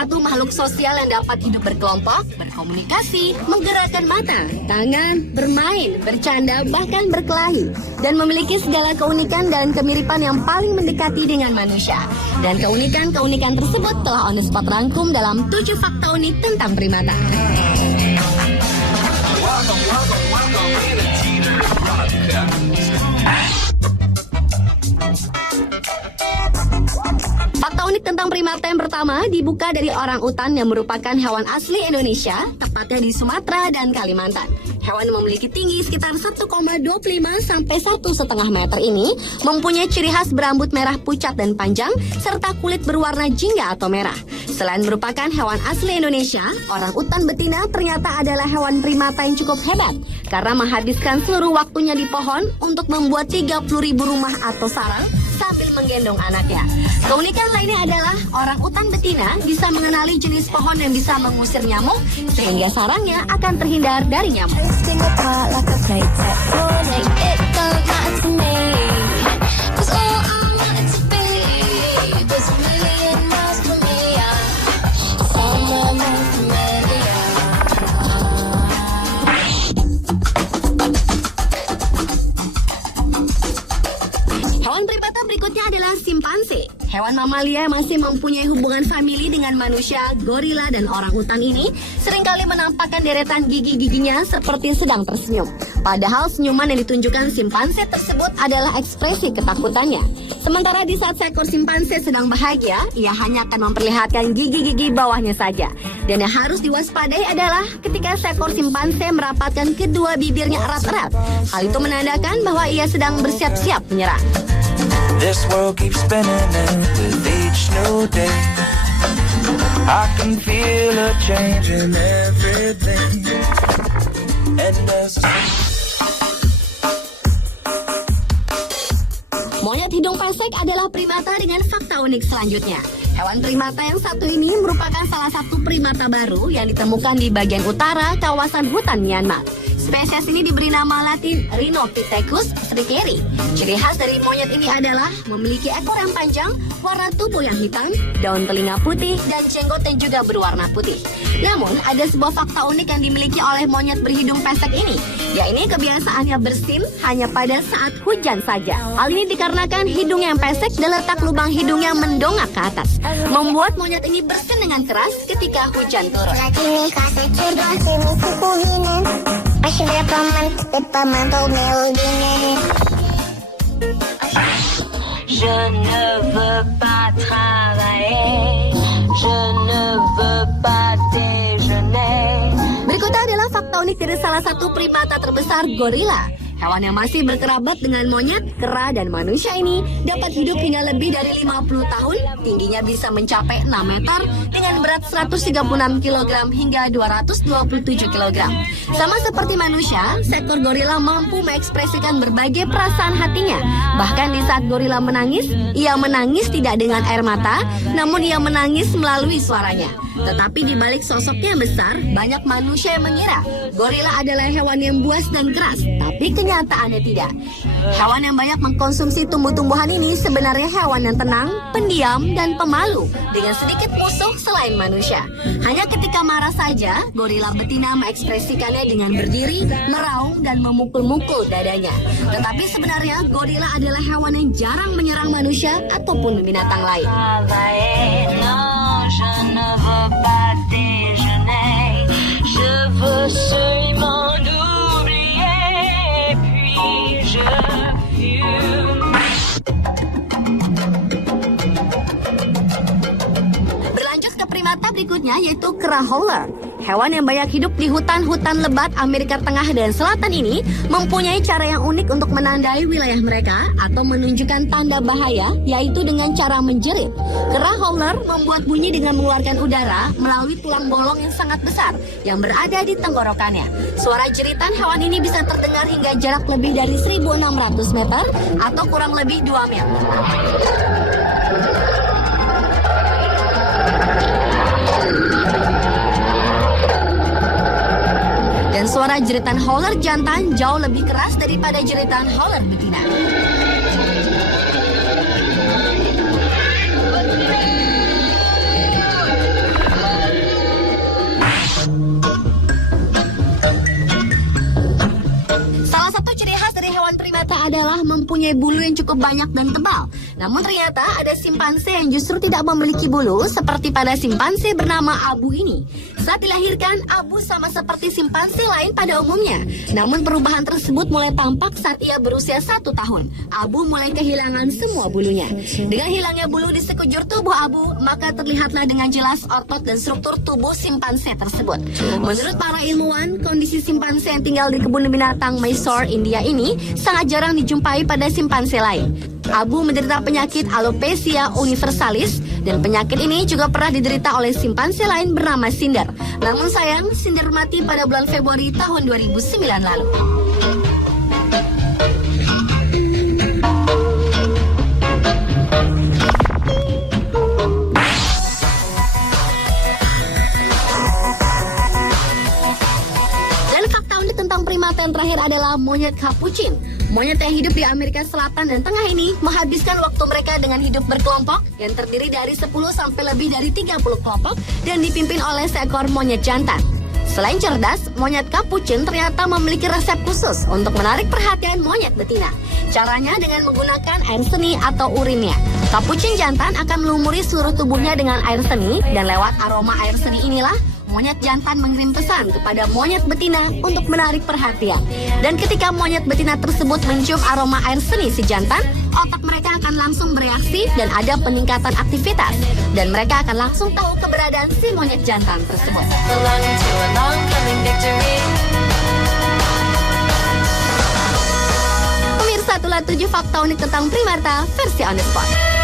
satu makhluk sosial yang dapat hidup berkelompok, berkomunikasi, menggerakkan mata, tangan, bermain, bercanda, bahkan berkelahi, dan memiliki segala keunikan dan kemiripan yang paling mendekati dengan manusia. Dan keunikan-keunikan tersebut telah On The Spot rangkum dalam 7 fakta unik tentang primata. Fakta unik tentang primata yang pertama dibuka dari orang utan yang merupakan hewan asli Indonesia, tepatnya di Sumatera dan Kalimantan. Hewan yang memiliki tinggi sekitar 1,25 sampai 1,5 meter ini mempunyai ciri khas berambut merah pucat dan panjang serta kulit berwarna jingga atau merah. Selain merupakan hewan asli Indonesia, orang utan betina ternyata adalah hewan primata yang cukup hebat karena menghabiskan seluruh waktunya di pohon untuk membuat 30.000 rumah atau sarang sambil menggendong anaknya. Keunikan lainnya adalah orang utan betina bisa mengenali jenis pohon yang bisa mengusir nyamuk sehingga sarangnya akan terhindar dari nyamuk. Hewan primata berikutnya adalah simpanse. Hewan mamalia yang masih mempunyai hubungan famili dengan manusia, gorila, dan orang utan ini seringkali menampakkan deretan gigi-giginya seperti sedang tersenyum. Padahal senyuman yang ditunjukkan simpanse tersebut adalah ekspresi ketakutannya. Sementara di saat seekor simpanse sedang bahagia, ia hanya akan memperlihatkan gigi-gigi bawahnya saja. Dan yang harus diwaspadai adalah ketika seekor simpanse merapatkan kedua bibirnya erat-erat. Hal itu menandakan bahwa ia sedang bersiap-siap menyerang. This world keeps spinning and with each new day I can feel a change in everything. And there's Monyet hidung pesek adalah primata dengan fakta unik selanjutnya. Hewan primata yang satu ini merupakan salah satu primata baru yang ditemukan di bagian utara kawasan hutan Myanmar. Spesies ini diberi nama latin Rhinopithecus strickeri. Ciri khas dari monyet ini adalah memiliki ekor yang panjang, warna tubuh yang hitam, daun telinga putih, dan jenggot yang juga berwarna putih. Namun, ada sebuah fakta unik yang dimiliki oleh monyet berhidung pesek ini, yakni kebiasaannya bersin hanya pada saat hujan saja. Hal ini dikarenakan hidung yang pesek dan letak lubang hidung yang mendongak ke atas, membuat monyet ini bersin dengan keras ketika hujan turun. Je ne veux pas travailler, je ne veux pas déjeuner. Berikutnya adalah fakta unik dari salah satu primata terbesar, gorila. Hewan yang masih berkerabat dengan monyet, kera, dan manusia ini dapat hidup hingga lebih dari 50 tahun, tingginya bisa mencapai 6 meter, dengan berat 136 kg hingga 227 kg. Sama seperti manusia, seekor gorila mampu mengekspresikan berbagai perasaan hatinya. Bahkan di saat gorila menangis, ia menangis tidak dengan air mata, namun ia menangis melalui suaranya. Tetapi di balik sosoknya yang besar, banyak manusia yang mengira gorila adalah hewan yang buas dan keras, tapi kenyataannya tidak. Hewan yang banyak mengkonsumsi tumbuh-tumbuhan ini sebenarnya hewan yang tenang, pendiam, dan pemalu, dengan sedikit musuh selain manusia. Hanya ketika marah saja, gorila betina mengekspresikannya dengan berdiri, meraung, dan memukul-mukul dadanya. Tetapi sebenarnya gorila adalah hewan yang jarang menyerang manusia ataupun binatang lain. Non, je ne veux pas déjeuner, je veux seulement oublier, puis je fume. Berlanjut ke primata berikutnya yaitu kera howler. Hewan yang banyak hidup di hutan-hutan lebat Amerika Tengah dan Selatan ini mempunyai cara yang unik untuk menandai wilayah mereka atau menunjukkan tanda bahaya, yaitu dengan cara menjerit. Kera howler membuat bunyi dengan mengeluarkan udara melalui tulang bolong yang sangat besar yang berada di tenggorokannya. Suara jeritan hewan ini bisa terdengar hingga jarak lebih dari 1.600 meter atau kurang lebih 2 mil. Dan suara jeritan howler jantan jauh lebih keras daripada jeritan howler betina. adalah mempunyai bulu yang cukup banyak dan tebal. Namun ternyata ada simpanse yang justru tidak memiliki bulu seperti pada simpanse bernama Abu ini. Saat dilahirkan, Abu sama seperti simpanse lain pada umumnya. Namun perubahan tersebut mulai tampak saat ia berusia 1 tahun. Abu mulai kehilangan semua bulunya. Dengan hilangnya bulu di sekujur tubuh Abu, maka terlihatlah dengan jelas otot dan struktur tubuh simpanse tersebut. Menurut para ilmuwan, kondisi simpanse yang tinggal di kebun binatang Mysore, India ini sangat jarang dijumpai pada simpanse lain. Abu menderita penyakit alopecia universalis dan penyakit ini juga pernah diderita oleh simpanse lain bernama Cinder. Namun sayang, Cinder mati pada bulan Februari tahun 2009 lalu. Dan fakta unik tentang primata yang terakhir adalah monyet capuchin. Monyet yang hidup di Amerika Selatan dan Tengah ini menghabiskan waktu mereka dengan hidup berkelompok yang terdiri dari 10 sampai lebih dari 30 kelompok dan dipimpin oleh seekor monyet jantan. Selain cerdas, monyet capuchin ternyata memiliki resep khusus untuk menarik perhatian monyet betina. Caranya dengan menggunakan air seni atau urinnya. Capuchin jantan akan melumuri seluruh tubuhnya dengan air seni dan lewat aroma air seni inilah monyet jantan mengirim pesan kepada monyet betina untuk menarik perhatian. Dan ketika monyet betina tersebut mencium aroma air seni si jantan, otak mereka akan langsung bereaksi dan ada peningkatan aktivitas. Dan mereka akan langsung tahu keberadaan si monyet jantan tersebut. Pemirsa, itulah 7 fakta unik tentang primata versi on the spot.